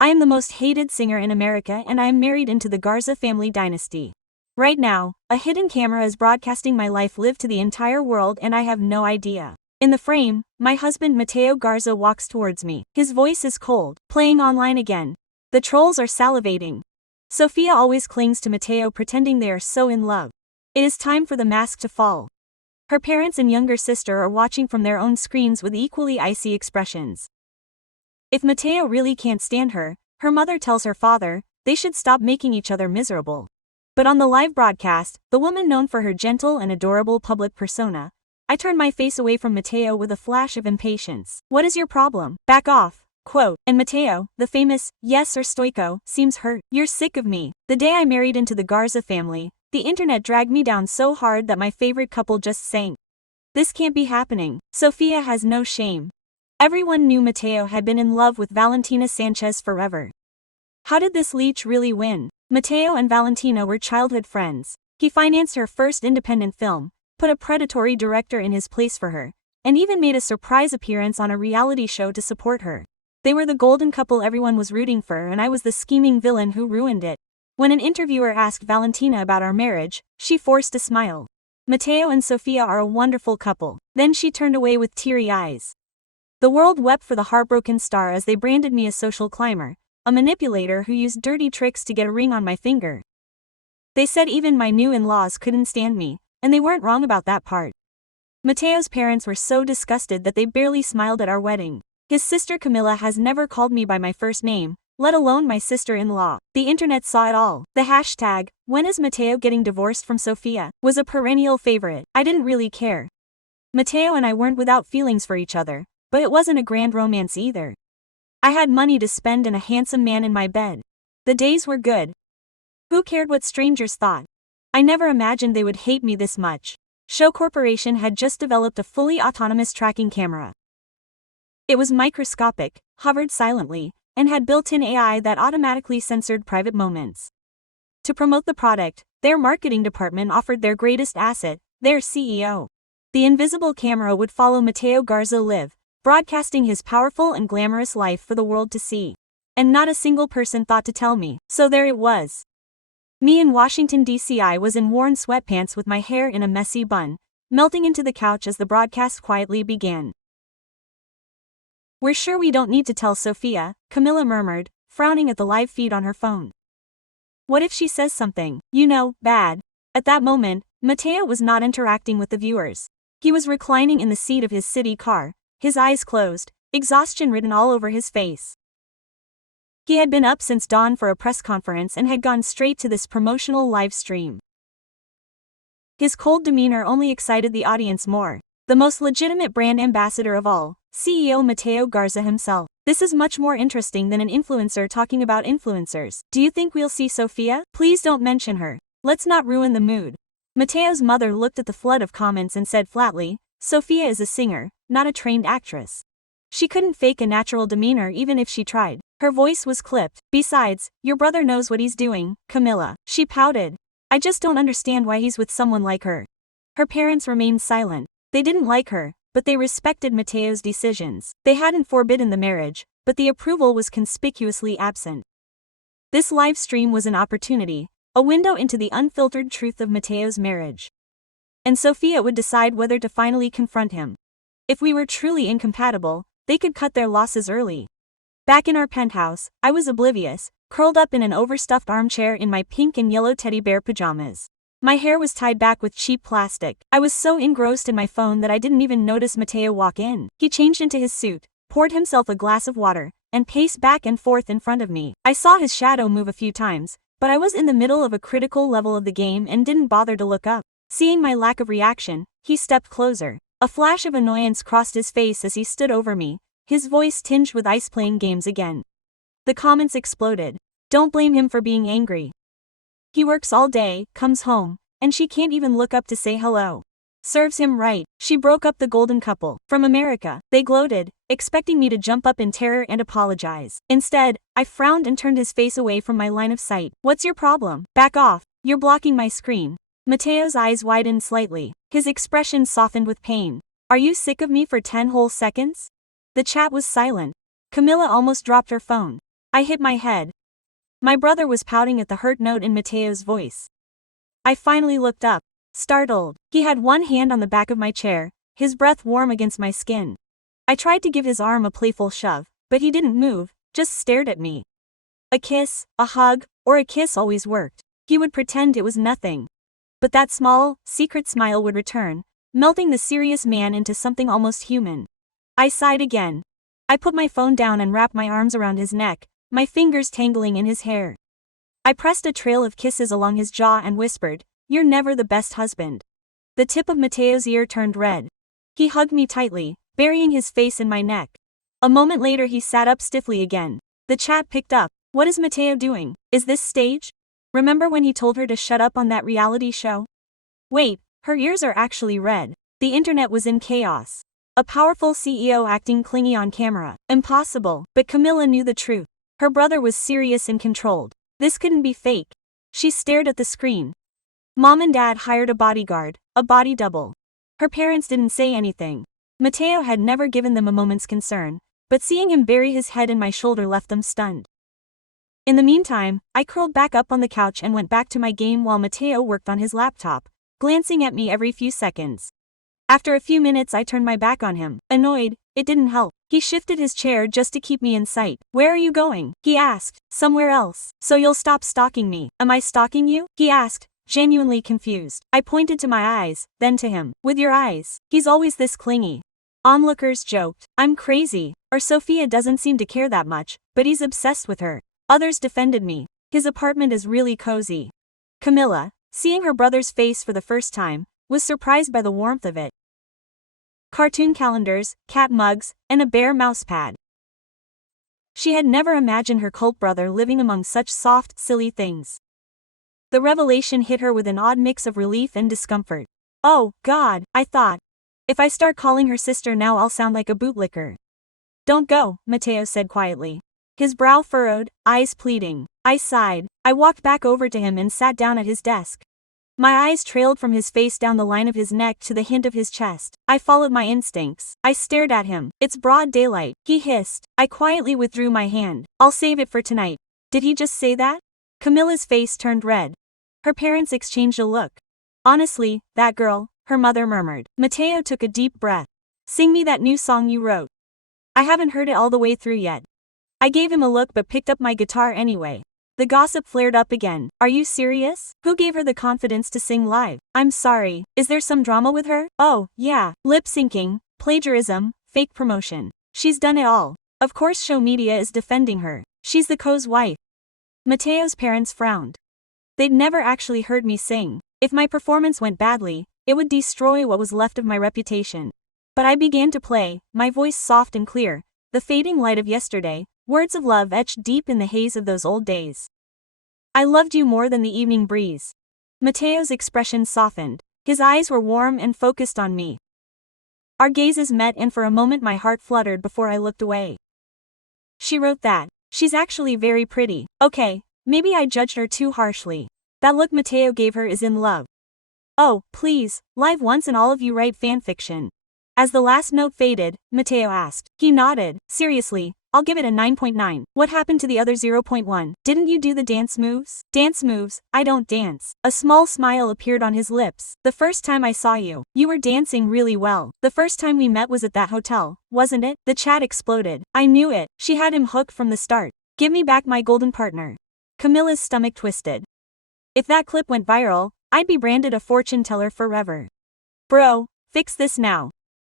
I am the most hated singer in America and I am married into the Garza family dynasty. Right now, a hidden camera is broadcasting my life lived to the entire world and I have no idea. In the frame, my husband Mateo Garza walks towards me. His voice is cold, playing online again. The trolls are salivating. Sofia always clings to Mateo pretending they are so in love. It is time for the mask to fall. Her parents and younger sister are watching from their own screens with equally icy expressions. If Mateo really can't stand her, her mother tells her father, they should stop making each other miserable. But on the live broadcast, the woman known for her gentle and adorable public persona, I turn my face away from Mateo with a flash of impatience. What is your problem? Back off. Quote, and Mateo, the famous, yes or stoico, seems hurt. You're sick of me. The day I married into the Garza family, the internet dragged me down so hard that my favorite couple just sank. This can't be happening. Sofia has no shame. Everyone knew Mateo had been in love with Valentina Sanchez forever. How did this leech really win? Mateo and Valentina were childhood friends. He financed her first independent film, put a predatory director in his place for her, and even made a surprise appearance on a reality show to support her. They were the golden couple everyone was rooting for and I was the scheming villain who ruined it. When an interviewer asked Valentina about our marriage, she forced a smile. Mateo and Sofia are a wonderful couple. Then she turned away with teary eyes. The world wept for the heartbroken star as they branded me a social climber, a manipulator who used dirty tricks to get a ring on my finger. They said even my new in-laws couldn't stand me, and they weren't wrong about that part. Mateo's parents were so disgusted that they barely smiled at our wedding. His sister Camila has never called me by my first name, let alone my sister-in-law. The internet saw it all. The hashtag, when is Mateo getting divorced from Sofia, was a perennial favorite. I didn't really care. Mateo and I weren't without feelings for each other, but it wasn't a grand romance either. I had money to spend and a handsome man in my bed. The days were good. Who cared what strangers thought? I never imagined they would hate me this much. Show Corporation had just developed a fully autonomous tracking camera. It was microscopic, hovered silently, and had built-in AI that automatically censored private moments. To promote the product, their marketing department offered their greatest asset, their CEO. The invisible camera would follow Mateo Garza live, broadcasting his powerful and glamorous life for the world to see. And not a single person thought to tell me, so there it was. Me in Washington, D.C. I was in worn sweatpants with my hair in a messy bun, melting into the couch as the broadcast quietly began. We're sure we don't need to tell Sofia, Camila murmured, frowning at the live feed on her phone. What if she says something, bad? At that moment, Mateo was not interacting with the viewers. He was reclining in the seat of his city car, his eyes closed, exhaustion written all over his face. He had been up since dawn for a press conference and had gone straight to this promotional live stream. His cold demeanor only excited the audience more. The most legitimate brand ambassador of all, CEO Mateo Garza himself. This is much more interesting than an influencer talking about influencers. Do you think we'll see Sofia? Please don't mention her. Let's not ruin the mood. Mateo's mother looked at the flood of comments and said flatly, Sofia is a singer, not a trained actress. She couldn't fake a natural demeanor even if she tried. Her voice was clipped. Besides, your brother knows what he's doing, Camila. She pouted. I just don't understand why he's with someone like her. Her parents remained silent. They didn't like her, but they respected Mateo's decisions. They hadn't forbidden the marriage, but the approval was conspicuously absent. This live stream was an opportunity, a window into the unfiltered truth of Mateo's marriage. And Sofia would decide whether to finally confront him. If we were truly incompatible, they could cut their losses early. Back in our penthouse, I was oblivious, curled up in an overstuffed armchair in my pink and yellow teddy bear pajamas. My hair was tied back with cheap plastic. I was so engrossed in my phone that I didn't even notice Mateo walk in. He changed into his suit, poured himself a glass of water, and paced back and forth in front of me. I saw his shadow move a few times, but I was in the middle of a critical level of the game and didn't bother to look up. Seeing my lack of reaction, he stepped closer. A flash of annoyance crossed his face as he stood over me, his voice tinged with ice playing games again. The comments exploded. Don't blame him for being angry. He works all day, comes home, and she can't even look up to say hello. Serves him right. She broke up the golden couple. From America, they gloated, expecting me to jump up in terror and apologize. Instead, I frowned and turned his face away from my line of sight. What's your problem? Back off. You're blocking my screen. Mateo's eyes widened slightly. His expression softened with pain. Are you sick of me for 10 whole seconds? The chat was silent. Camila almost dropped her phone. I hit my head. My brother was pouting at the hurt note in Mateo's voice. I finally looked up, startled. He had one hand on the back of my chair, his breath warm against my skin. I tried to give his arm a playful shove, but he didn't move, just stared at me. A kiss, a hug, or a kiss always worked. He would pretend it was nothing. But that small, secret smile would return, melting the serious man into something almost human. I sighed again. I put my phone down and wrapped my arms around his neck, my fingers tangling in his hair. I pressed a trail of kisses along his jaw and whispered, "You're never the best husband." The tip of Mateo's ear turned red. He hugged me tightly, burying his face in my neck. A moment later he sat up stiffly again. The chat picked up. What is Mateo doing? Is this stage? Remember when he told her to shut up on that reality show? Wait, her ears are actually red. The internet was in chaos. A powerful CEO acting clingy on camera. Impossible. But Camilla knew the truth. Her brother was serious and controlled. This couldn't be fake. She stared at the screen. Mom and Dad hired a bodyguard, a body double. Her parents didn't say anything. Mateo had never given them a moment's concern, but seeing him bury his head in my shoulder left them stunned. In the meantime, I curled back up on the couch and went back to my game while Mateo worked on his laptop, glancing at me every few seconds. After a few minutes I turned my back on him, annoyed. It didn't help. He shifted his chair just to keep me in sight. "Where are you going?" he asked. "Somewhere else. So you'll stop stalking me." "Am I stalking you?" he asked, genuinely confused. I pointed to my eyes, then to him. "With your eyes. He's always this clingy." Onlookers joked, "I'm crazy, or Sophia doesn't seem to care that much, but he's obsessed with her." Others defended me. "His apartment is really cozy." Camilla, seeing her brother's face for the first time, was surprised by the warmth of it. Cartoon calendars, cat mugs, and a bare mousepad. She had never imagined her cult brother living among such soft, silly things. The revelation hit her with an odd mix of relief and discomfort. "Oh, God," I thought. "If I start calling her sister now I'll sound like a bootlicker." "Don't go," Mateo said quietly. His brow furrowed, eyes pleading. I sighed. I walked back over to him and sat down at his desk. My eyes trailed from his face down the line of his neck to the hint of his chest. I followed my instincts. I stared at him. "It's broad daylight," he hissed. I quietly withdrew my hand. "I'll save it for tonight." Did he just say that? Camilla's face turned red. Her parents exchanged a look. "Honestly, that girl," her mother murmured. Mateo took a deep breath. "Sing me that new song you wrote." "I haven't heard it all the way through yet." I gave him a look but picked up my guitar anyway. The gossip flared up again. "Are you serious? Who gave her the confidence to sing live?" "I'm sorry. Is there some drama with her?" "Oh, yeah. Lip syncing, plagiarism, fake promotion. She's done it all. Of course show media is defending her. She's the co's wife." Mateo's parents frowned. They'd never actually heard me sing. If my performance went badly, it would destroy what was left of my reputation. But I began to play, my voice soft and clear, the fading light of yesterday, words of love etched deep in the haze of those old days. "I loved you more than the evening breeze." Mateo's expression softened. His eyes were warm and focused on me. Our gazes met and for a moment my heart fluttered before I looked away. "She wrote that. She's actually very pretty." Okay, maybe I judged her too harshly. That look Mateo gave her is in love. "Oh, please, live once and all of you write fanfiction." As the last note faded, Mateo asked. He nodded. "Seriously, I'll give it a 9.9. What happened to the other 0.1? Didn't you do the dance moves?" "Dance moves? I don't dance." A small smile appeared on his lips. "The first time I saw you, you were dancing really well. The first time we met was at that hotel, wasn't it?" The chat exploded. I knew it. She had him hooked from the start. "Give me back my golden partner." Camilla's stomach twisted. If that clip went viral, I'd be branded a fortune teller forever. "Bro, fix this now."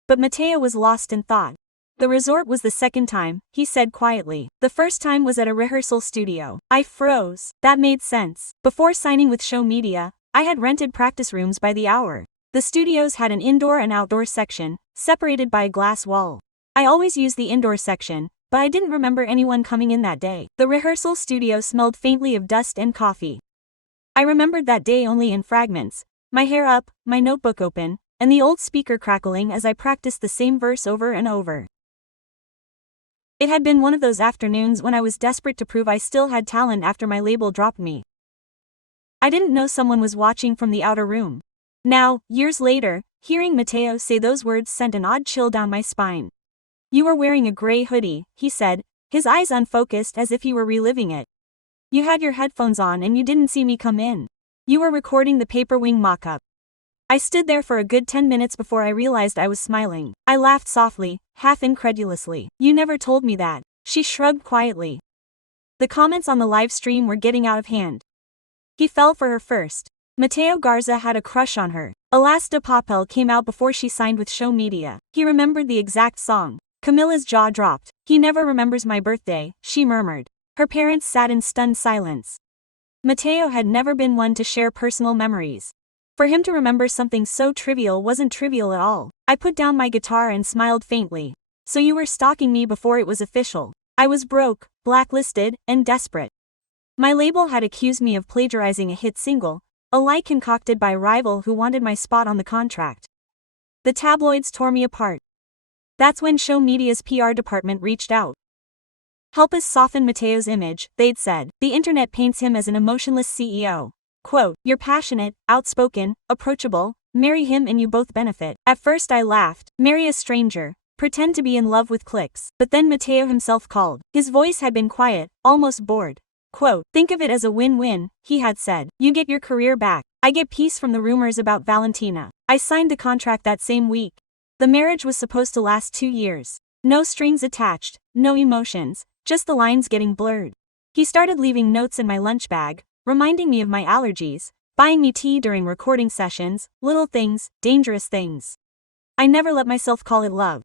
But Mateo was lost in thought. "The resort was the second time," he said quietly. "The first time was at a rehearsal studio." I froze. That made sense. Before signing with Show Media, I had rented practice rooms by the hour. The studios had an indoor and outdoor section, separated by a glass wall. I always used the indoor section, but I didn't remember anyone coming in that day. The rehearsal studio smelled faintly of dust and coffee. I remembered that day only in fragments, my hair up, my notebook open, and the old speaker crackling as I practiced the same verse over and over. It had been one of those afternoons when I was desperate to prove I still had talent after my label dropped me. I didn't know someone was watching from the outer room. Now, years later, hearing Mateo say those words sent an odd chill down my spine. "You were wearing a gray hoodie," he said, his eyes unfocused as if he were reliving it. You had your headphones on and you didn't see me come in. You were recording the paper wing mock-up. I stood there for a good 10 minutes before I realized I was smiling. I laughed softly, half incredulously. You never told me that. She shrugged quietly. The comments on the live stream were getting out of hand. He fell for her first. Mateo Garza had a crush on her. Alas de Papel came out before she signed with Show Media. He remembered the exact song. Camilla's jaw dropped. He never remembers my birthday, she murmured. Her parents sat in stunned silence. Mateo had never been one to share personal memories. For him to remember something so trivial wasn't trivial at all. I put down my guitar and smiled faintly. So you were stalking me before it was official. I was broke, blacklisted, and desperate. My label had accused me of plagiarizing a hit single, a lie concocted by a rival who wanted my spot on the contract. The tabloids tore me apart. That's when Show Media's PR department reached out. Help us soften Mateo's image, they'd said. The internet paints him as an emotionless CEO. Quote, you're passionate, outspoken, approachable, marry him and you both benefit. At first I laughed, marry a stranger, pretend to be in love with clicks. But then Mateo himself called. His voice had been quiet, almost bored. Quote, think of it as a win-win, he had said. You get your career back. I get peace from the rumors about Valentina. I signed the contract that same week. The marriage was supposed to last 2 years. No strings attached, no emotions, just the lines getting blurred. He started leaving notes in my lunch bag, reminding me of my allergies, buying me tea during recording sessions, little things, dangerous things. I never let myself call it love.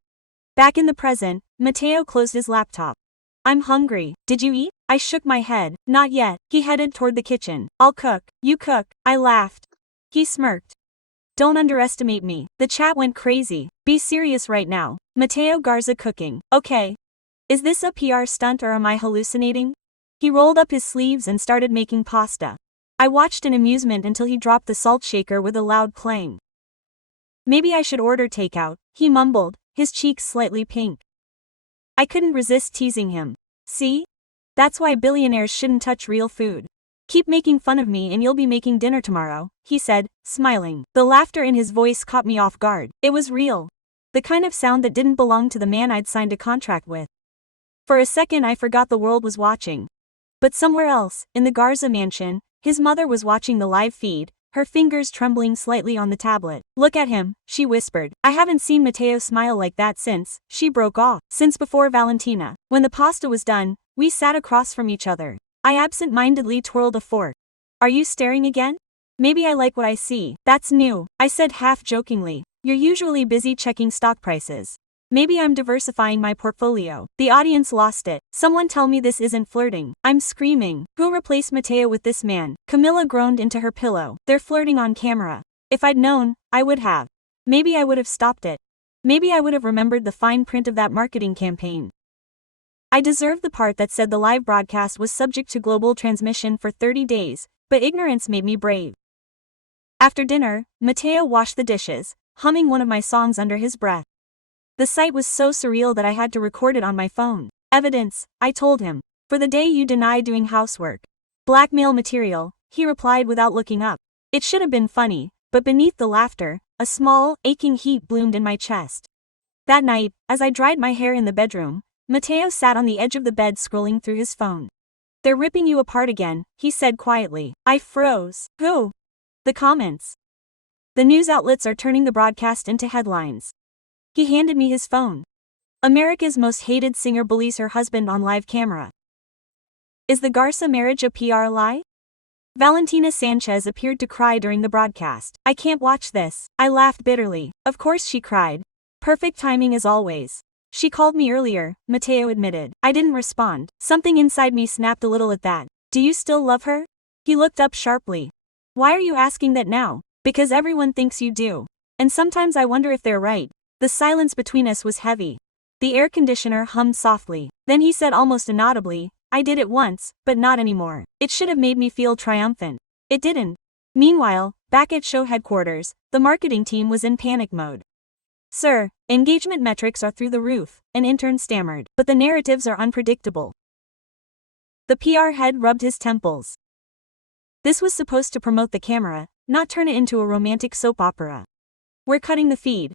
Back in the present, Mateo closed his laptop. I'm hungry. Did you eat? I shook my head. Not yet. He headed toward the kitchen. I'll cook. You cook. I laughed. He smirked. Don't underestimate me. The chat went crazy. Be serious right now. Mateo Garza cooking. Okay. Is this a PR stunt or am I hallucinating? He rolled up his sleeves and started making pasta. I watched in amusement until he dropped the salt shaker with a loud clang. Maybe I should order takeout, he mumbled, his cheeks slightly pink. I couldn't resist teasing him. See? That's why billionaires shouldn't touch real food. Keep making fun of me and you'll be making dinner tomorrow, he said, smiling. The laughter in his voice caught me off guard. It was real. The kind of sound that didn't belong to the man I'd signed a contract with. For a second I forgot the world was watching. But somewhere else, in the Garza mansion, his mother was watching the live feed, her fingers trembling slightly on the tablet. Look at him, she whispered. I haven't seen Mateo smile like that since, she broke off, since before Valentina. When the pasta was done, we sat across from each other. I absent-mindedly twirled a fork. Are you staring again? Maybe I like what I see. That's new, I said half-jokingly. You're usually busy checking stock prices. Maybe I'm diversifying my portfolio. The audience lost it. Someone tell me this isn't flirting. I'm screaming. Who replaced Mateo with this man? Camilla groaned into her pillow. They're flirting on camera. If I'd known, I would have. Maybe I would have stopped it. Maybe I would have remembered the fine print of that marketing campaign. I deserved the part that said the live broadcast was subject to global transmission for 30 days, but ignorance made me brave. After dinner, Mateo washed the dishes, humming one of my songs under his breath. The sight was so surreal that I had to record it on my phone. Evidence, I told him. For the day you deny doing housework. Blackmail material, he replied without looking up. It should have been funny, but beneath the laughter, a small, aching heat bloomed in my chest. That night, as I dried my hair in the bedroom, Mateo sat on the edge of the bed scrolling through his phone. They're ripping you apart again, he said quietly. I froze. Who? The comments. The news outlets are turning the broadcast into headlines. He handed me his phone. America's most hated singer bullies her husband on live camera. Is the Garza marriage a PR lie? Valentina Sanchez appeared to cry during the broadcast. I can't watch this. I laughed bitterly. Of course she cried. Perfect timing as always. She called me earlier, Mateo admitted. I didn't respond. Something inside me snapped a little at that. Do you still love her? He looked up sharply. Why are you asking that now? Because everyone thinks you do. And sometimes I wonder if they're right. The silence between us was heavy. The air conditioner hummed softly. Then he said almost inaudibly, I did it once, but not anymore. It should have made me feel triumphant. It didn't. Meanwhile, back at show headquarters, the marketing team was in panic mode. Sir, engagement metrics are through the roof, an intern stammered, but the narratives are unpredictable. The PR head rubbed his temples. This was supposed to promote the camera, not turn it into a romantic soap opera. We're cutting the feed.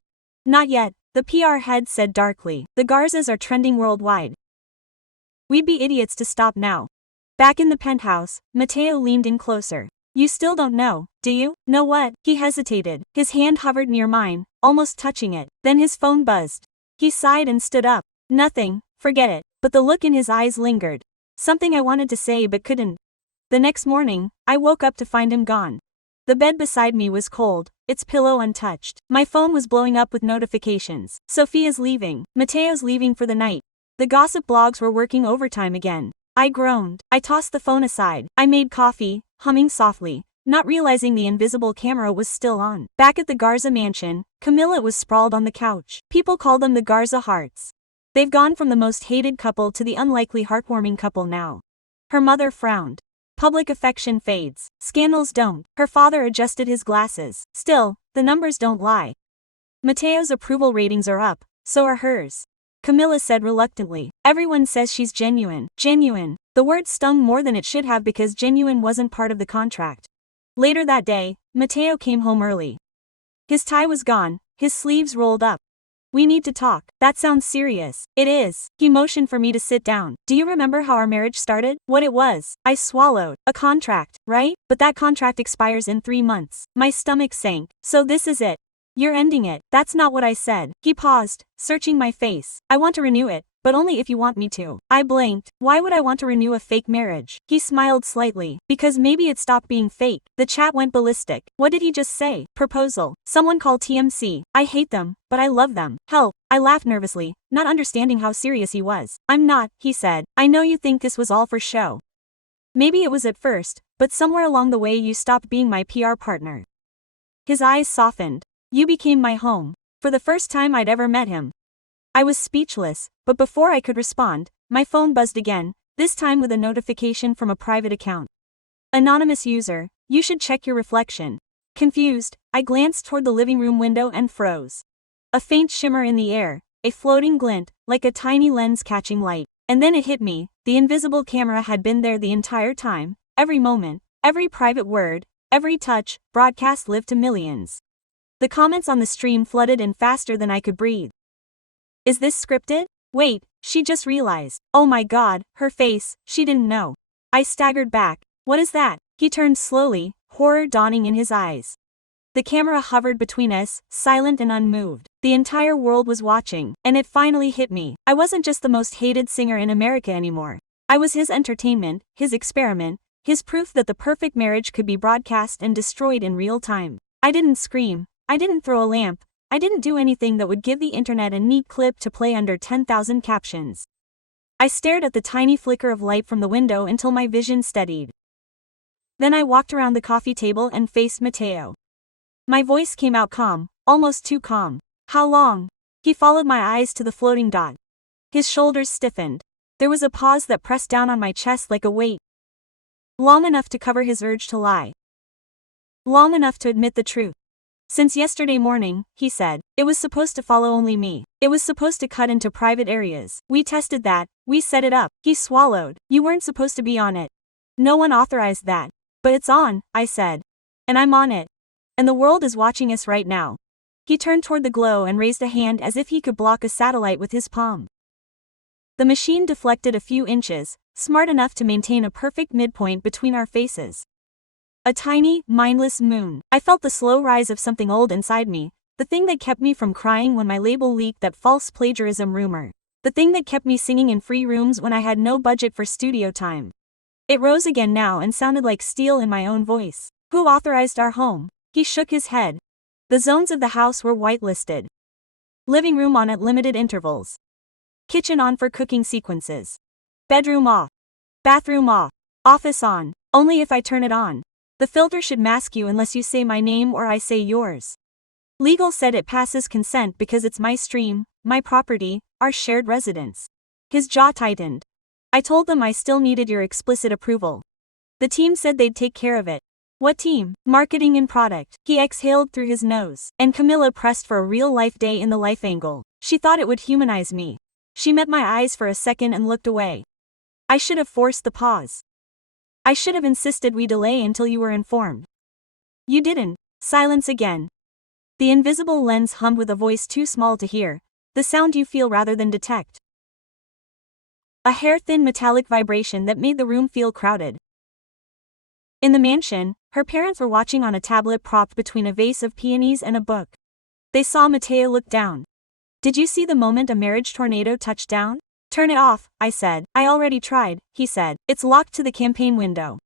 Not yet, the PR head said darkly. The Garzas are trending worldwide. We'd be idiots to stop now. Back in the penthouse, Mateo leaned in closer. You still don't know, do you? Know what? He hesitated. His hand hovered near mine, almost touching it. Then his phone buzzed. He sighed and stood up. Nothing, forget it. But the look in his eyes lingered. Something I wanted to say but couldn't. The next morning, I woke up to find him gone. The bed beside me was cold, its pillow untouched. My phone was blowing up with notifications. Sophia's leaving. Mateo's leaving for the night. The gossip blogs were working overtime again. I groaned. I tossed the phone aside. I made coffee, humming softly, not realizing the invisible camera was still on. Back at the Garza mansion, Camilla was sprawled on the couch. People call them the Garza hearts. They've gone from the most hated couple to the unlikely heartwarming couple now. Her mother frowned. Public affection fades. Scandals don't. Her father adjusted his glasses. Still, the numbers don't lie. Mateo's approval ratings are up, so are hers. Camilla said reluctantly. Everyone says she's genuine. Genuine. The word stung more than it should have because genuine wasn't part of the contract. Later that day, Mateo came home early. His tie was gone, his sleeves rolled up. We need to talk. That sounds serious. It is. He motioned for me to sit down. Do you remember how our marriage started? What it was? I swallowed. A contract, right? But that contract expires in 3 months. My stomach sank. So this is it. You're ending it. That's not what I said. He paused, searching my face. I want to renew it, but only if you want me to. I blinked. Why would I want to renew a fake marriage? He smiled slightly. Because maybe it stopped being fake. The chat went ballistic. What did he just say? Proposal. Someone called TMC. I hate them, but I love them. Help. I laughed nervously, not understanding how serious he was. I'm not, he said. I know you think this was all for show. Maybe it was at first, but somewhere along the way you stopped being my PR partner. His eyes softened. You became my home. For the first time I'd ever met him. I was speechless, but before I could respond, my phone buzzed again, this time with a notification from a private account. Anonymous user, you should check your reflection. Confused, I glanced toward the living room window and froze. A faint shimmer in the air, a floating glint, like a tiny lens catching light. And then it hit me, the invisible camera had been there the entire time, every moment, every private word, every touch, broadcast lived to millions. The comments on the stream flooded in faster than I could breathe. Is this scripted? Wait, she just realized. Oh my god, her face, she didn't know. I staggered back. What is that? He turned slowly, horror dawning in his eyes. The camera hovered between us, silent and unmoved. The entire world was watching, and it finally hit me. I wasn't just the most hated singer in America anymore. I was his entertainment, his experiment, his proof that the perfect marriage could be broadcast and destroyed in real time. I didn't scream. I didn't throw a lamp. I didn't do anything that would give the internet a neat clip to play under 10,000 captions. I stared at the tiny flicker of light from the window until my vision steadied. Then I walked around the coffee table and faced Mateo. My voice came out calm, almost too calm. How long? He followed my eyes to the floating dot. His shoulders stiffened. There was a pause that pressed down on my chest like a weight. Long enough to cover his urge to lie. Long enough to admit the truth. Since yesterday morning, he said, it was supposed to follow only me. It was supposed to cut into private areas. We tested that, we set it up. He swallowed. You weren't supposed to be on it. No one authorized that. But it's on, I said. And I'm on it. And the world is watching us right now. He turned toward the glow and raised a hand as if he could block a satellite with his palm. The machine deflected a few inches, smart enough to maintain a perfect midpoint between our faces. A tiny, mindless moon. I felt the slow rise of something old inside me, the thing that kept me from crying when my label leaked that false plagiarism rumor. The thing that kept me singing in free rooms when I had no budget for studio time. It rose again now and sounded like steel in my own voice. Who authorized our home? He shook his head. The zones of the house were whitelisted. Living room on at limited intervals. Kitchen on for cooking sequences. Bedroom off. Bathroom off. Office on. Only if I turn it on. The filter should mask you unless you say my name or I say yours. Legal said it passes consent because it's my stream, my property, our shared residence. His jaw tightened. I told them I still needed your explicit approval. The team said they'd take care of it. What team? Marketing and product. He exhaled through his nose. And Camilla pressed for a real-life day in the life angle. She thought it would humanize me. She met my eyes for a second and looked away. I should have forced the pause. I should have insisted we delay until you were informed. You didn't. Silence again. The invisible lens hummed with a voice too small to hear, the sound you feel rather than detect. a hair-thin metallic vibration that made the room feel crowded. In the mansion, her parents were watching on a tablet propped between a vase of peonies and a book. They saw Mateo look down. "Did you see the moment a marriage tornado touched down?" "Turn it off," I said. "I already tried," he said. "It's locked to the campaign window."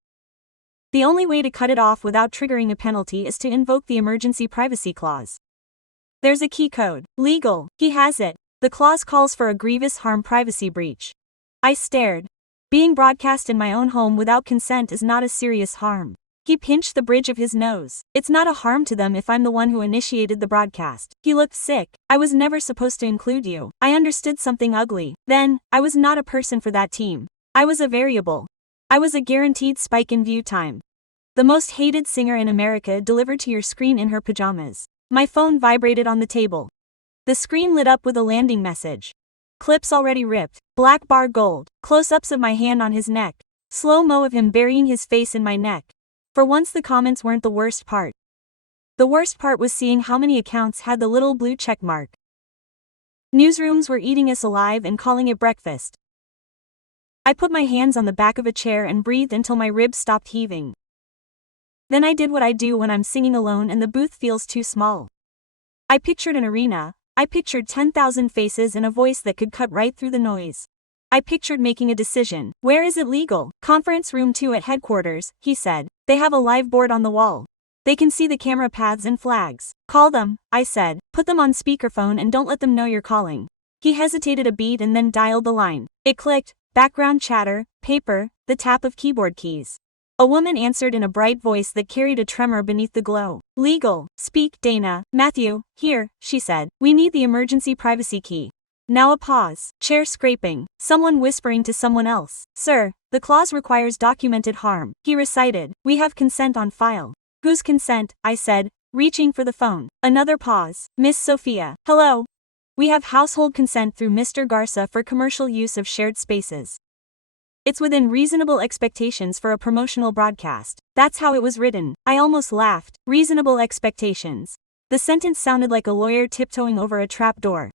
The only way to cut it off without triggering a penalty is to invoke the emergency privacy clause. There's a key code. Legal. He has it. The clause calls for a grievous harm privacy breach. I stared. Being broadcast in my own home without consent is not a serious harm. He pinched the bridge of his nose. "It's not a harm to them if I'm the one who initiated the broadcast." He looked sick. "I was never supposed to include you." I understood something ugly. Then, I was not a person for that team. I was a variable. I was a guaranteed spike in view time. The most hated singer in America delivered to your screen in her pajamas. My phone vibrated on the table. The screen lit up with a landing message. Clips already ripped. Black bar gold. Close-ups of my hand on his neck. Slow-mo of him burying his face in my neck. For once the comments weren't the worst part. The worst part was seeing how many accounts had the little blue check mark. Newsrooms were eating us alive and calling it breakfast. I put my hands on the back of a chair and breathed until my ribs stopped heaving. Then I did what I do when I'm singing alone and the booth feels too small. I pictured an arena. I pictured 10,000 faces and a voice that could cut right through the noise. I pictured making a decision. "Where is it legal?" "Conference room 2 at headquarters," he said. "They have a live board on the wall. They can see the camera paths and flags." "Call them," I said. "Put them on speakerphone and don't let them know you're calling." He hesitated a beat and then dialed the line. It clicked. Background chatter, paper, the tap of keyboard keys. A woman answered in a bright voice that carried a tremor beneath the glow. "Legal. Speak, Dana." "Matthew, here," she said. "We need the emergency privacy key." Now a pause. Chair scraping. Someone whispering to someone else. "Sir, the clause requires documented harm," he recited. "We have consent on file." "Whose consent?" I said, reaching for the phone. Another pause. "Miss Sophia." "Hello. We have household consent through Mr. Garza for commercial use of shared spaces. It's within reasonable expectations for a promotional broadcast." That's how it was written. I almost laughed. Reasonable expectations. The sentence sounded like a lawyer tiptoeing over a trap door.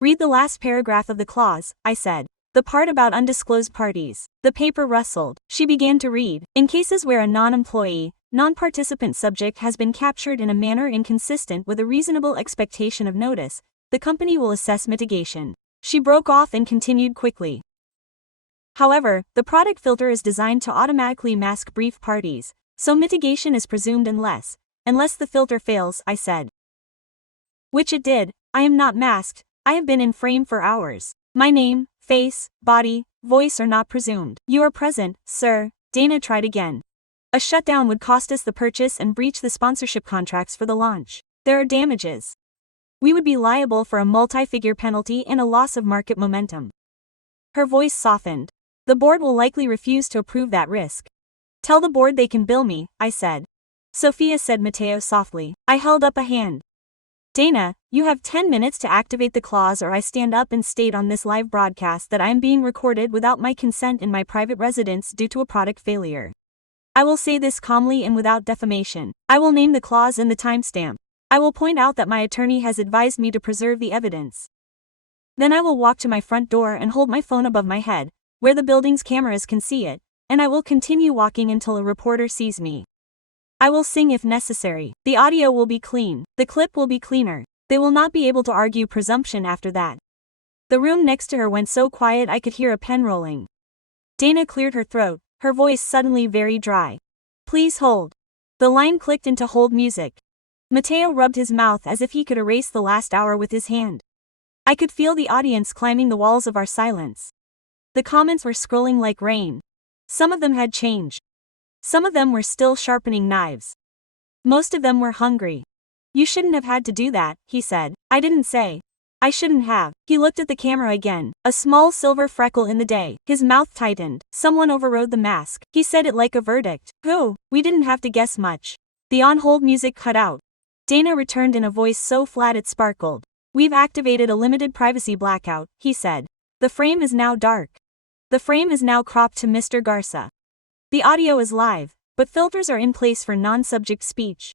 "Read the last paragraph of the clause," I said. "The part about undisclosed parties." The paper rustled. She began to read. "In cases where a non-employee, non-participant subject has been captured in a manner inconsistent with a reasonable expectation of notice, the company will assess mitigation." She broke off and continued quickly. "However, the product filter is designed to automatically mask brief parties, so mitigation is presumed unless the filter fails," I said. Which it did. I am not masked. I have been in frame for hours. My name, face, body, voice are not presumed. "You are present, sir." Dana tried again. "A shutdown would cost us the purchase and breach the sponsorship contracts for the launch. There are damages. We would be liable for a multi-figure penalty and a loss of market momentum." Her voice softened. "The board will likely refuse to approve that risk." "Tell the board they can bill me," I said. "Sophia," said Mateo softly. I held up a hand. "Dana, you have 10 minutes to activate the clause or I stand up and state on this live broadcast that I am being recorded without my consent in my private residence due to a product failure. I will say this calmly and without defamation. I will name the clause and the timestamp. I will point out that my attorney has advised me to preserve the evidence. Then I will walk to my front door and hold my phone above my head, where the building's cameras can see it, and I will continue walking until a reporter sees me. I will sing if necessary. The audio will be clean. The clip will be cleaner. They will not be able to argue presumption after that." The room next to her went so quiet I could hear a pen rolling. Dana cleared her throat, her voice suddenly very dry. "Please hold." The line clicked into hold music. Mateo rubbed his mouth as if he could erase the last hour with his hand. I could feel the audience climbing the walls of our silence. The comments were scrolling like rain. Some of them had changed. Some of them were still sharpening knives. Most of them were hungry. "You shouldn't have had to do that," he said. I didn't say. I shouldn't have. He looked at the camera again, a small silver freckle in the day. His mouth tightened. "Someone overrode the mask." He said it like a verdict. "Who?" We didn't have to guess much. The on-hold music cut out. Dana returned in a voice so flat it sparkled. "We've activated a limited privacy blackout," he said. "The frame is now dark. The frame is now cropped to Mr. Garza. The audio is live, but filters are in place for non-subject speech.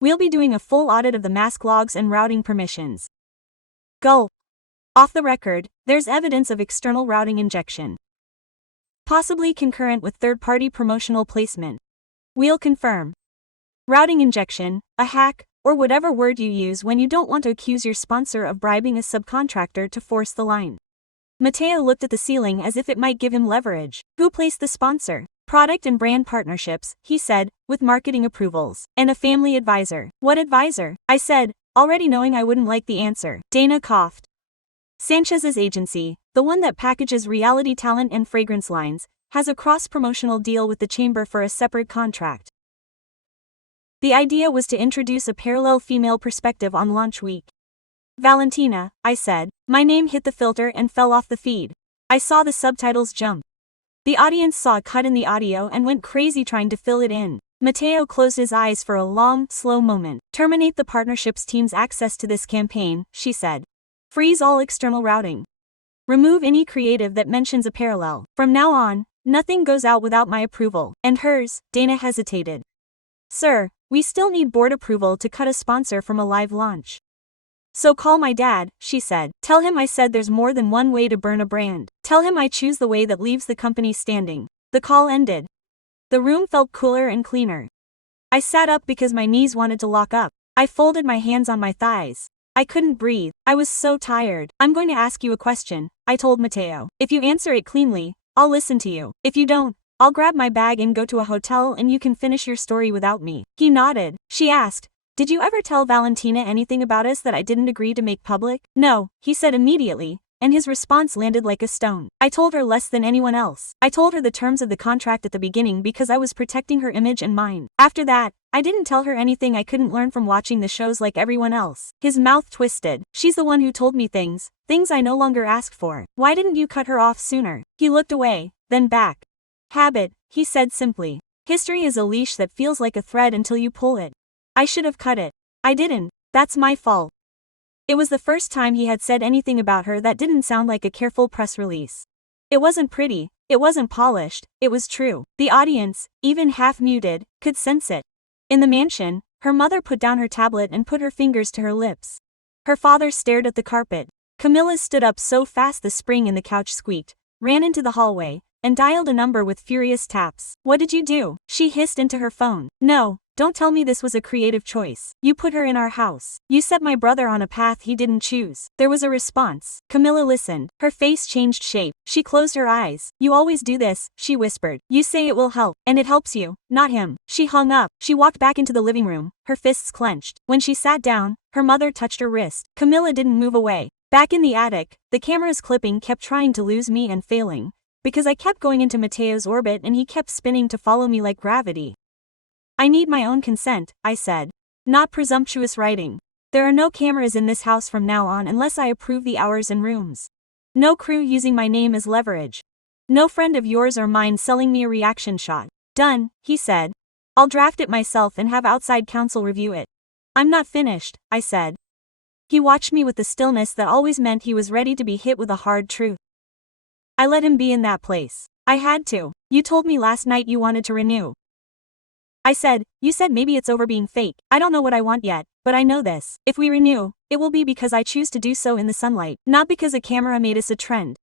We'll be doing a full audit of the mask logs and routing permissions." Gulp. Off the record, there's evidence of external routing injection, possibly concurrent with third-party promotional placement. We'll confirm. Routing injection, a hack, or whatever word you use when you don't want to accuse your sponsor of bribing a subcontractor to force the line. Mateo looked at the ceiling as if it might give him leverage. Who placed the sponsor? Product and brand partnerships, he said, with marketing approvals. And a family advisor. What advisor? I said, already knowing I wouldn't like the answer. Dana coughed. Sanchez's agency, the one that packages reality talent and fragrance lines, has a cross-promotional deal with the chamber for a separate contract. The idea was to introduce a parallel female perspective on launch week. Valentina, I said. My name hit the filter and fell off the feed. I saw the subtitles jump. The audience saw a cut in the audio and went crazy trying to fill it in. Mateo closed his eyes for a long, slow moment. Terminate the partnerships team's access to this campaign, she said. Freeze all external routing. Remove any creative that mentions a parallel. From now on, nothing goes out without my approval. And hers. Dana hesitated. Sir, we still need board approval to cut a sponsor from a live launch. So call my dad, she said. Tell him I said there's more than one way to burn a brand. Tell him I choose the way that leaves the company standing. The call ended. The room felt cooler and cleaner. I sat up because my knees wanted to lock up. I folded my hands on my thighs. I couldn't breathe. I was so tired. I'm going to ask you a question, I told Mateo. If you answer it cleanly, I'll listen to you. If you don't, I'll grab my bag and go to a hotel and you can finish your story without me. He nodded. She asked, did you ever tell Valentina anything about us that I didn't agree to make public? No, he said immediately, and his response landed like a stone. I told her less than anyone else. I told her the terms of the contract at the beginning because I was protecting her image and mine. After that, I didn't tell her anything I couldn't learn from watching the shows like everyone else. His mouth twisted. She's the one who told me things I no longer ask for. Why didn't you cut her off sooner? He looked away, then back. Habit, he said simply. History is a leash that feels like a thread until you pull it. I should have cut it. I didn't. That's my fault. It was the first time he had said anything about her that didn't sound like a careful press release. It wasn't pretty, it wasn't polished, it was true. The audience, even half muted, could sense it. In the mansion, her mother put down her tablet and put her fingers to her lips. Her father stared at the carpet. Camilla stood up so fast the spring in the couch squeaked, ran into the hallway, and dialed a number with furious taps. What did you do? She hissed into her phone. No. Don't tell me this was a creative choice. You put her in our house. You set my brother on a path he didn't choose. There was a response. Camilla listened. Her face changed shape. She closed her eyes. You always do this, she whispered. You say it will help, and it helps you, not him. She hung up. She walked back into the living room, her fists clenched. When she sat down, her mother touched her wrist. Camilla didn't move away. Back in the attic, the camera's clipping kept trying to lose me and failing, because I kept going into Mateo's orbit and he kept spinning to follow me like gravity. I need my own consent, I said. Not presumptuous writing. There are no cameras in this house from now on unless I approve the hours and rooms. No crew using my name as leverage. No friend of yours or mine selling me a reaction shot. Done, he said. I'll draft it myself and have outside counsel review it. I'm not finished, I said. He watched me with the stillness that always meant he was ready to be hit with a hard truth. I let him be in that place. I had to. You told me last night you wanted to renew. I said, you said maybe it's over being fake. I don't know what I want yet, but I know this. If we renew, it will be because I choose to do so in the sunlight. Not because a camera made us a trend.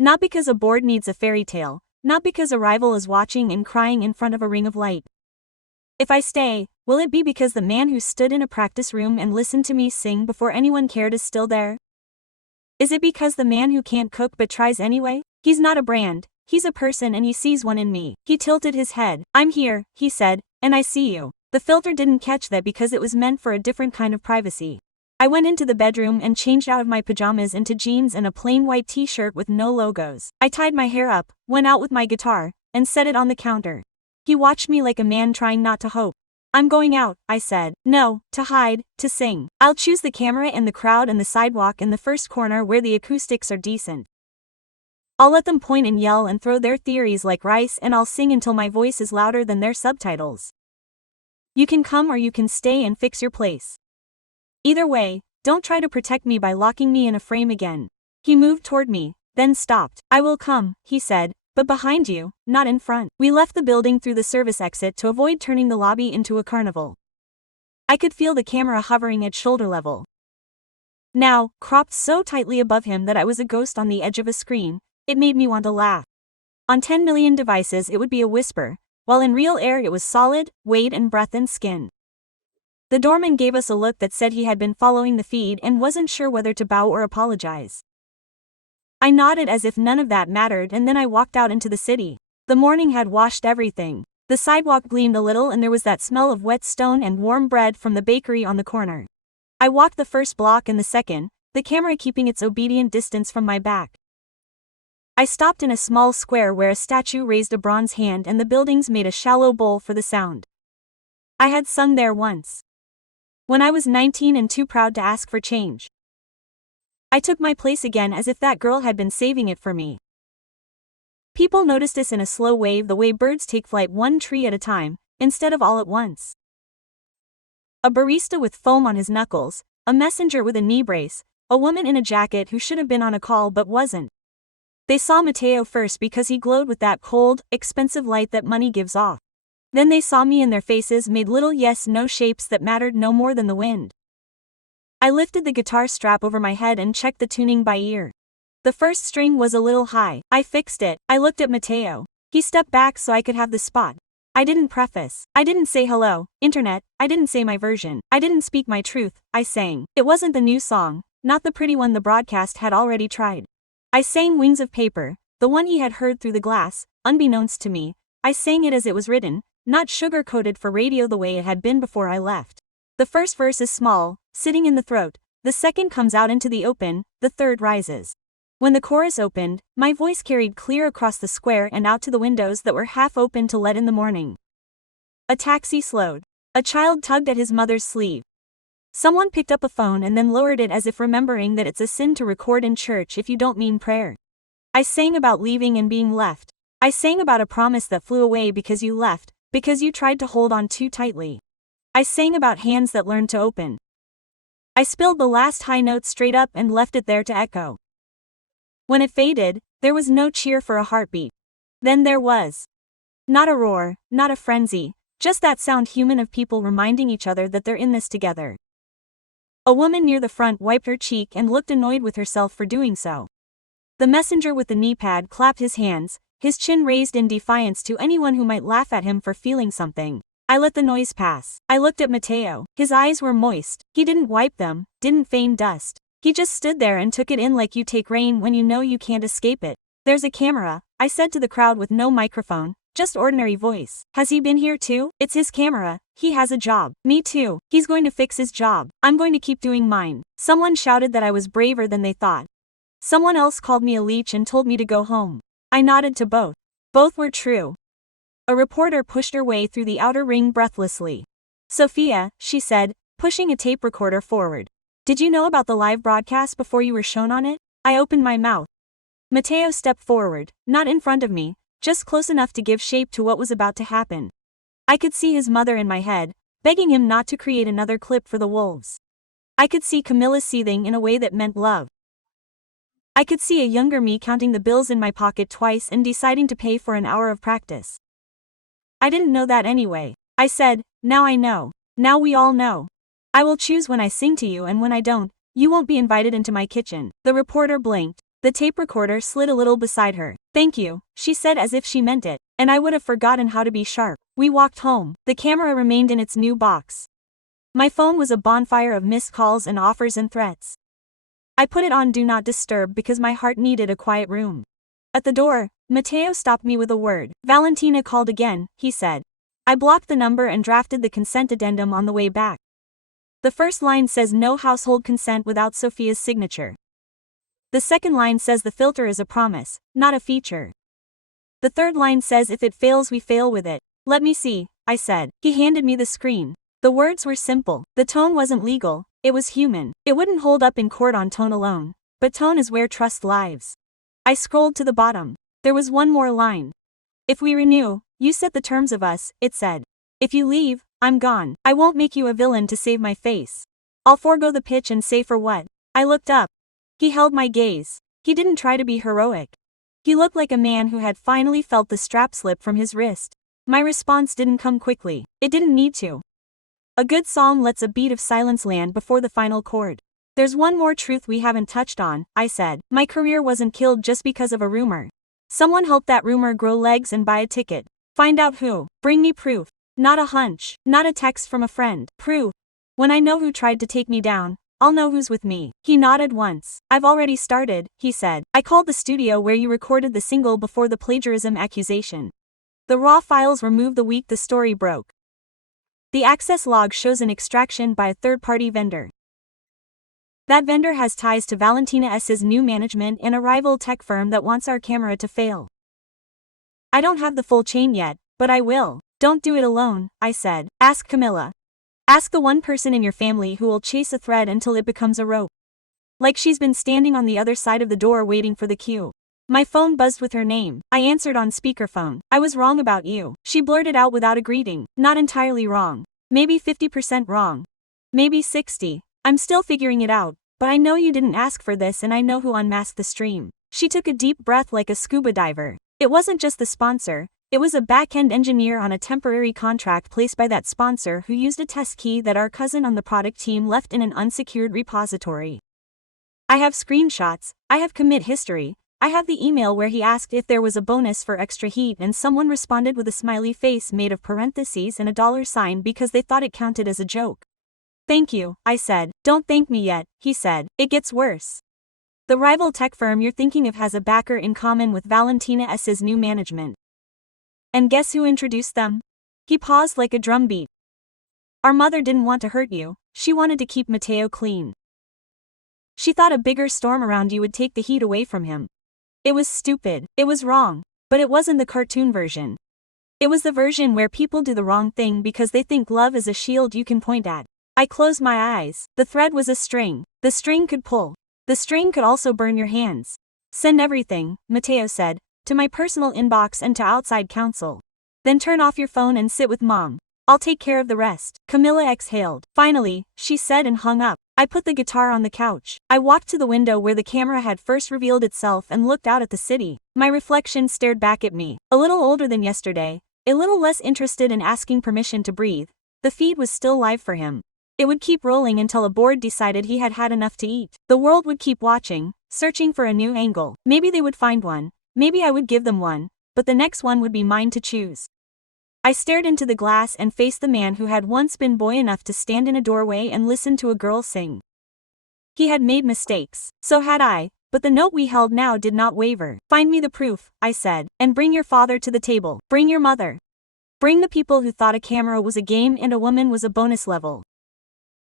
Not because a board needs a fairy tale. Not because a rival is watching and crying in front of a ring of light. If I stay, will it be because the man who stood in a practice room and listened to me sing before anyone cared is still there? Is it because the man who can't cook but tries anyway? He's not a brand. He's a person and he sees one in me. He tilted his head. I'm here, he said, and I see you. The filter didn't catch that because it was meant for a different kind of privacy. I went into the bedroom and changed out of my pajamas into jeans and a plain white t-shirt with no logos. I tied my hair up, went out with my guitar, and set it on the counter. He watched me like a man trying not to hope. I'm going out, I said. No, to hide, to sing. I'll choose the camera and the crowd and the sidewalk in the first corner where the acoustics are decent. I'll let them point and yell and throw their theories like rice and I'll sing until my voice is louder than their subtitles. You can come or you can stay and fix your place. Either way, don't try to protect me by locking me in a frame again. He moved toward me, then stopped. I will come, he said, but behind you, not in front. We left the building through the service exit to avoid turning the lobby into a carnival. I could feel the camera hovering at shoulder level. Now, cropped so tightly above him that I was a ghost on the edge of a screen, it made me want to laugh. On 10 million devices it would be a whisper, while in real air it was solid, weight and breath and skin. The doorman gave us a look that said he had been following the feed and wasn't sure whether to bow or apologize. I nodded as if none of that mattered, and then I walked out into the city. The morning had washed everything. The sidewalk gleamed a little and there was that smell of wet stone and warm bread from the bakery on the corner. I walked the first block and the second, the camera keeping its obedient distance from my back. I stopped in a small square where a statue raised a bronze hand and the buildings made a shallow bowl for the sound. I had sung there once. When I was 19 and too proud to ask for change. I took my place again as if that girl had been saving it for me. People noticed us in a slow wave, the way birds take flight one tree at a time, instead of all at once. A barista with foam on his knuckles, a messenger with a knee brace, a woman in a jacket who should have been on a call but wasn't. They saw Mateo first because he glowed with that cold, expensive light that money gives off. Then they saw me and their faces made little yes-no shapes that mattered no more than the wind. I lifted the guitar strap over my head and checked the tuning by ear. The first string was a little high. I fixed it. I looked at Mateo. He stepped back so I could have the spot. I didn't preface. I didn't say hello, internet. I didn't say my version. I didn't speak my truth. I sang. It wasn't the new song, not the pretty one the broadcast had already tried. I sang Wings of Paper, the one he had heard through the glass, unbeknownst to me. I sang it as it was written, not sugar-coated for radio the way it had been before I left. The first verse is small, sitting in the throat, the second comes out into the open, the third rises. When the chorus opened, my voice carried clear across the square and out to the windows that were half open to let in the morning. A taxi slowed. A child tugged at his mother's sleeve. Someone picked up a phone and then lowered it as if remembering that it's a sin to record in church if you don't mean prayer. I sang about leaving and being left. I sang about a promise that flew away because you left, because you tried to hold on too tightly. I sang about hands that learned to open. I spilled the last high note straight up and left it there to echo. When it faded, there was no cheer for a heartbeat. Then there was. Not a roar, not a frenzy, just that sound human of people reminding each other that they're in this together. A woman near the front wiped her cheek and looked annoyed with herself for doing so. The messenger with the knee pad clapped his hands, his chin raised in defiance to anyone who might laugh at him for feeling something. I let the noise pass. I looked at Mateo. His eyes were moist. He didn't wipe them, didn't feign dust. He just stood there and took it in like you take rain when you know you can't escape it. There's a camera, I said to the crowd with no microphone, just ordinary voice. Has he been here too? It's his camera. He has a job. Me too. He's going to fix his job. I'm going to keep doing mine. Someone shouted that I was braver than they thought. Someone else called me a leech and told me to go home. I nodded to both. Both were true. A reporter pushed her way through the outer ring breathlessly. Sophia, she said, pushing a tape recorder forward. Did you know about the live broadcast before you were shown on it? I opened my mouth. Mateo stepped forward, not in front of me, just close enough to give shape to what was about to happen. I could see his mother in my head, begging him not to create another clip for the wolves. I could see Camilla seething in a way that meant love. I could see a younger me counting the bills in my pocket twice and deciding to pay for an hour of practice. I didn't know that anyway. I said, now I know. Now we all know. I will choose when I sing to you, and when I don't, you won't be invited into my kitchen. The reporter blinked. The tape recorder slid a little beside her. Thank you, she said as if she meant it, and I would have forgotten how to be sharp. We walked home. The camera remained in its new box. My phone was a bonfire of missed calls and offers and threats. I put it on Do Not Disturb because my heart needed a quiet room. At the door, Mateo stopped me with a word. Valentina called again, he said. I blocked the number and drafted the consent addendum on the way back. The first line says no household consent without Sophia's signature. The second line says the filter is a promise, not a feature. The third line says if it fails we fail with it. Let me see, I said. He handed me the screen. The words were simple. The tone wasn't legal, it was human. It wouldn't hold up in court on tone alone, but tone is where trust lives. I scrolled to the bottom. There was one more line. If we renew, you set the terms of us, it said. If you leave, I'm gone. I won't make you a villain to save my face. I'll forego the pitch and say for what. I looked up. He held my gaze. He didn't try to be heroic. He looked like a man who had finally felt the strap slip from his wrist. My response didn't come quickly. It didn't need to. A good song lets a beat of silence land before the final chord. There's one more truth we haven't touched on, I said. My career wasn't killed just because of a rumor. Someone helped that rumor grow legs and buy a ticket. Find out who. Bring me proof. Not a hunch. Not a text from a friend. Proof. When I know who tried to take me down, I'll know who's with me. He nodded once. I've already started, he said. I called the studio where you recorded the single before the plagiarism accusation. The raw files were moved the week the story broke. The access log shows an extraction by a third-party vendor. That vendor has ties to Valentina S.'s new management and a rival tech firm that wants our camera to fail. I don't have the full chain yet, but I will. Don't do it alone, I said. Ask Camilla. Ask the one person in your family who will chase a thread until it becomes a rope. Like she's been standing on the other side of the door waiting for the cue. My phone buzzed with her name. I answered on speakerphone. I was wrong about you. She blurted out without a greeting. Not entirely wrong. Maybe 50% wrong. Maybe 60. I'm still figuring it out, but I know you didn't ask for this and I know who unmasked the stream. She took a deep breath like a scuba diver. It wasn't just the sponsor, it was a back-end engineer on a temporary contract placed by that sponsor who used a test key that our cousin on the product team left in an unsecured repository. I have screenshots, I have commit history, I have the email where he asked if there was a bonus for extra heat and someone responded with a smiley face made of parentheses and a $sign because they thought it counted as a joke. Thank you, I said. Don't thank me yet, he said. It gets worse. The rival tech firm you're thinking of has a backer in common with Valentina S.'s new management. And guess who introduced them? He paused like a drumbeat. Our mother didn't want to hurt you, she wanted to keep Matteo clean. She thought a bigger storm around you would take the heat away from him. It was stupid, it was wrong, but it wasn't the cartoon version. It was the version where people do the wrong thing because they think love is a shield you can point at. I closed my eyes. The thread was a string. The string could pull. The string could also burn your hands. Send everything, Matteo said, to my personal inbox and to outside counsel. Then turn off your phone and sit with mom. I'll take care of the rest. Camilla exhaled. Finally, she said and hung up. I put the guitar on the couch. I walked to the window where the camera had first revealed itself and looked out at the city. My reflection stared back at me. A little older than yesterday, a little less interested in asking permission to breathe. The feed was still live for him. It would keep rolling until a board decided he had had enough to eat. The world would keep watching, searching for a new angle. Maybe they would find one. Maybe I would give them one, but the next one would be mine to choose. I stared into the glass and faced the man who had once been boy enough to stand in a doorway and listen to a girl sing. He had made mistakes, so had I, but the note we held now did not waver. Find me the proof, I said, and bring your father to the table. Bring your mother. Bring the people who thought a camera was a game and a woman was a bonus level.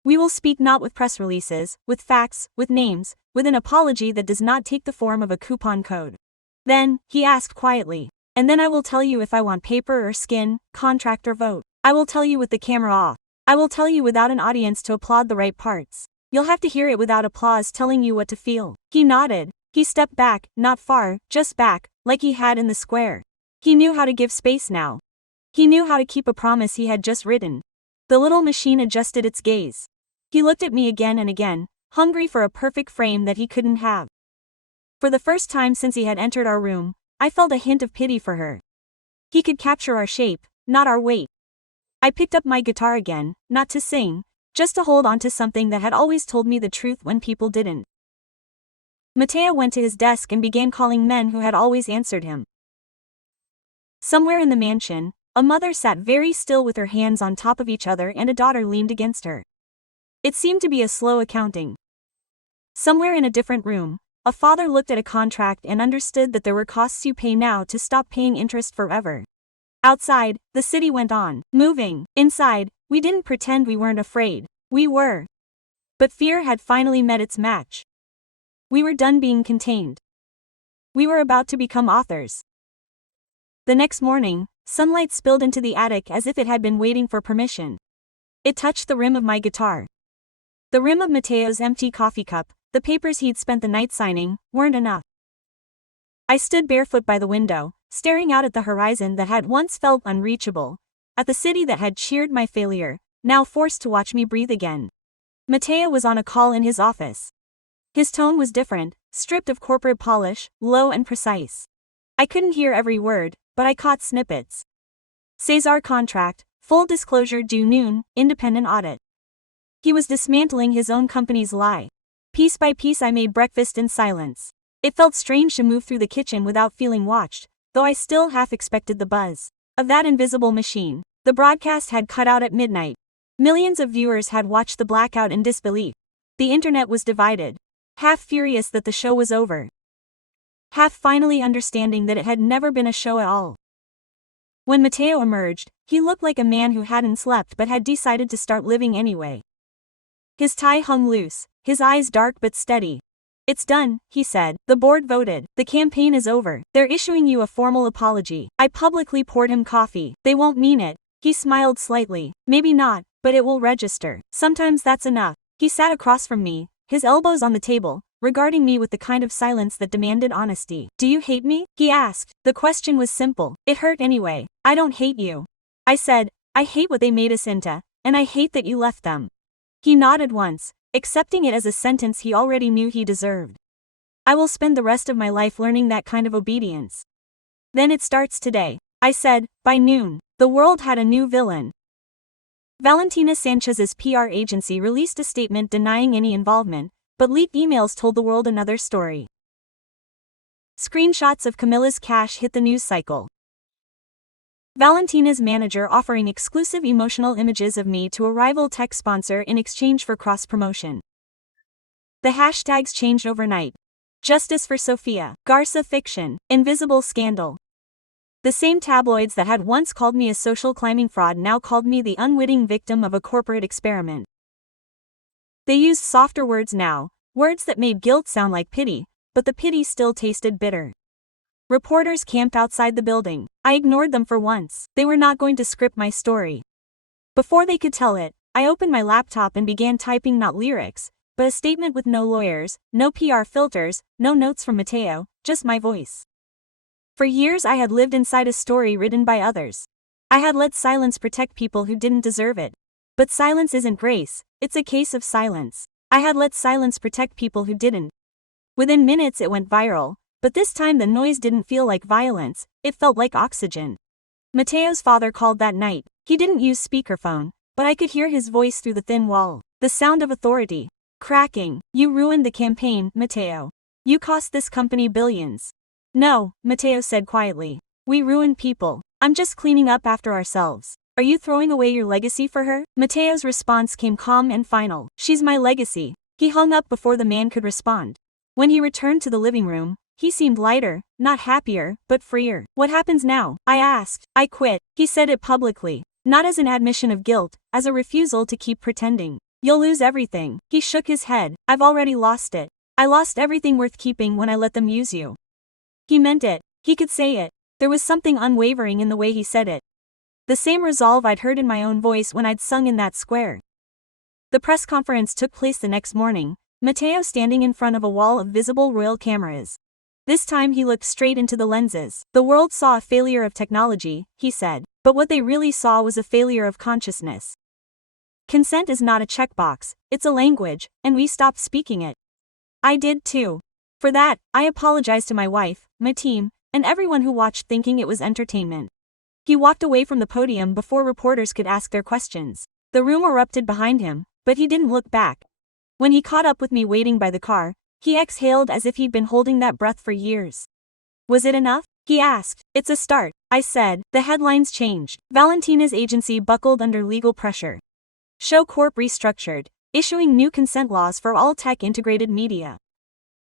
We will speak not with press releases, with facts, with names, with an apology that does not take the form of a coupon code. Then, he asked quietly, and then I will tell you if I want paper or skin, contract or vote. I will tell you with the camera off. I will tell you without an audience to applaud the right parts. You'll have to hear it without applause telling you what to feel. He nodded. He stepped back, not far, just back, like he had in the square. He knew how to give space now. He knew how to keep a promise he had just written. The little machine adjusted its gaze. He looked at me again and again, hungry for a perfect frame that he couldn't have. For the first time since he had entered our room, I felt a hint of pity for her. He could capture our shape, not our weight. I picked up my guitar again, not to sing, just to hold on to something that had always told me the truth when people didn't. Matteo went to his desk and began calling men who had always answered him. Somewhere in the mansion, a mother sat very still with her hands on top of each other and a daughter leaned against her. It seemed to be a slow accounting. Somewhere in a different room, a father looked at a contract and understood that there were costs you pay now to stop paying interest forever. Outside, the city went on, moving. Inside, we didn't pretend we weren't afraid. We were. But fear had finally met its match. We were done being contained. We were about to become authors. The next morning, sunlight spilled into the attic as if it had been waiting for permission. It touched the rim of my guitar. The rim of Matteo's empty coffee cup, the papers he'd spent the night signing, weren't enough. I stood barefoot by the window, staring out at the horizon that had once felt unreachable, at the city that had cheered my failure, now forced to watch me breathe again. Matteo was on a call in his office. His tone was different, stripped of corporate polish, low and precise. I couldn't hear every word, but I caught snippets. Cesar contract, full disclosure due noon, independent audit. He was dismantling his own company's lie. Piece by piece I made breakfast in silence. It felt strange to move through the kitchen without feeling watched, though I still half expected the buzz of that invisible machine. The broadcast had cut out at midnight. Millions of viewers had watched the blackout in disbelief. The internet was divided. Half furious that the show was over. Half finally understanding that it had never been a show at all. When Matteo emerged, he looked like a man who hadn't slept but had decided to start living anyway. His tie hung loose, his eyes dark but steady. "It's done," he said. "The board voted. The campaign is over. They're issuing you a formal apology." I publicly poured him coffee. "They won't mean it." He smiled slightly. "Maybe not, but it will register. Sometimes that's enough." He sat across from me, his elbows on the table, regarding me with the kind of silence that demanded honesty. "Do you hate me?" he asked. The question was simple. It hurt anyway. "I don't hate you," I said. "I hate what they made us into, and I hate that you left them." He nodded once, accepting it as a sentence he already knew he deserved. "I will spend the rest of my life learning that kind of obedience." "Then it starts today," I said. By noon, the world had a new villain. Valentina Sanchez's PR agency released a statement denying any involvement, but leaked emails told the world another story. Screenshots of Camilla's cash hit the news cycle. Valentina's manager offering exclusive emotional images of me to a rival tech sponsor in exchange for cross-promotion. The hashtags changed overnight. Justice for Sofia, Garza fiction, invisible scandal. The same tabloids that had once called me a social climbing fraud now called me the unwitting victim of a corporate experiment. They used softer words now, words that made guilt sound like pity, but the pity still tasted bitter. Reporters camped outside the building. I ignored them for once. They were not going to script my story. Before they could tell it, I opened my laptop and began typing not lyrics, but a statement with no lawyers, no PR filters, no notes from Matteo, just my voice. For years I had lived inside a story written by others. I had let silence protect people who didn't deserve it. But silence isn't grace, it's a case of silence. I had let silence protect people who didn't. Within minutes it went viral, but this time the noise didn't feel like violence, it felt like oxygen. Matteo's father called that night. He didn't use speakerphone, but I could hear his voice through the thin wall. The sound of authority. Cracking. "You ruined the campaign, Matteo. You cost this company billions." "No," Matteo said quietly. "We ruined people. I'm just cleaning up after ourselves." "Are you throwing away your legacy for her?" Matteo's response came calm and final. "She's my legacy." He hung up before the man could respond. When he returned to the living room, he seemed lighter, not happier, but freer. "What happens now?" I asked. "I quit." He said it publicly. Not as an admission of guilt, as a refusal to keep pretending. "You'll lose everything." He shook his head. "I've already lost it. I lost everything worth keeping when I let them use you." He meant it. He could say it. There was something unwavering in the way he said it. The same resolve I'd heard in my own voice when I'd sung in that square. The press conference took place the next morning, Matteo standing in front of a wall of visible royal cameras. This time he looked straight into the lenses. "The world saw a failure of technology," he said, "but what they really saw was a failure of consciousness. Consent is not a checkbox, it's a language, and we stopped speaking it." I did too. For that, I apologized to my wife, my team, and everyone who watched thinking it was entertainment. He walked away from the podium before reporters could ask their questions. The room erupted behind him, but he didn't look back. When he caught up with me waiting by the car, he exhaled as if he'd been holding that breath for years. "Was it enough?" he asked. "It's a start," I said. The headlines changed. Valentina's agency buckled under legal pressure. Show Corp restructured, issuing new consent laws for all tech-integrated media.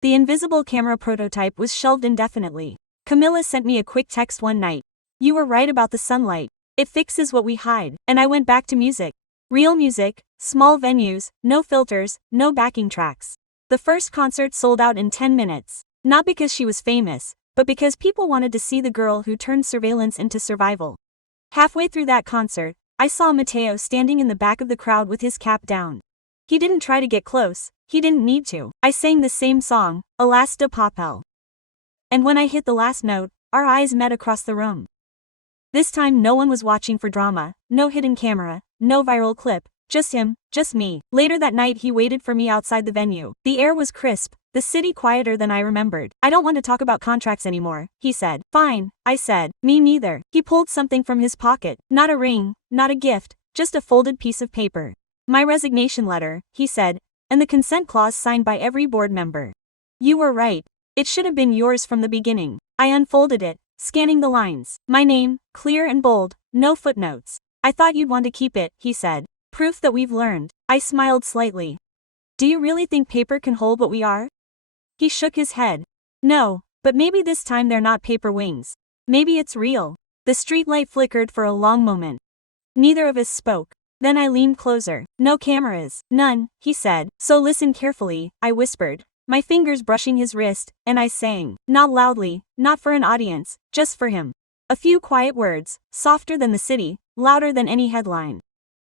The invisible camera prototype was shelved indefinitely. Camilla sent me a quick text one night. "You were right about the sunlight. It fixes what we hide." And I went back to music. Real music, small venues, no filters, no backing tracks. The first concert sold out in 10 minutes. Not because she was famous, but because people wanted to see the girl who turned surveillance into survival. Halfway through that concert, I saw Matteo standing in the back of the crowd with his cap down. He didn't try to get close, he didn't need to. I sang the same song, Alas de Papel. And when I hit the last note, our eyes met across the room. This time no one was watching for drama, no hidden camera, no viral clip, just him, just me. Later that night he waited for me outside the venue. The air was crisp, the city quieter than I remembered. "I don't want to talk about contracts anymore," he said. "Fine," I said. "Me neither." He pulled something from his pocket. Not a ring, not a gift, just a folded piece of paper. "My resignation letter," he said, and the consent clause signed by every board member. You were right. It should have been yours from the beginning. I unfolded it, scanning the lines. My name, clear and bold, no footnotes. I thought you'd want to keep it, he said. Proof that we've learned. I smiled slightly. Do you really think paper can hold what we are? He shook his head. No, but maybe this time they're not paper wings. Maybe it's real. The streetlight flickered for a long moment. Neither of us spoke. Then I leaned closer. No cameras. None, he said. So listen carefully, I whispered, my fingers brushing his wrist, and I sang. Not loudly, not for an audience, just for him. A few quiet words, softer than the city, louder than any headline.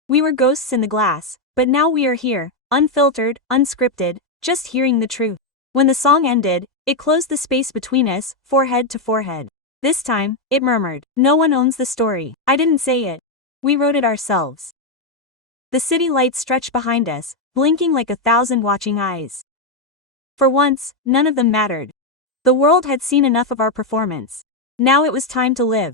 We were ghosts in the glass, but now we are here, unfiltered, unscripted, just hearing the truth. When the song ended, it closed the space between us, forehead to forehead. This time, it murmured, no one owns the story. I didn't say it. We wrote it ourselves. The city lights stretched behind us, blinking like 1,000 watching eyes. For once, none of them mattered. The world had seen enough of our performance. Now it was time to live.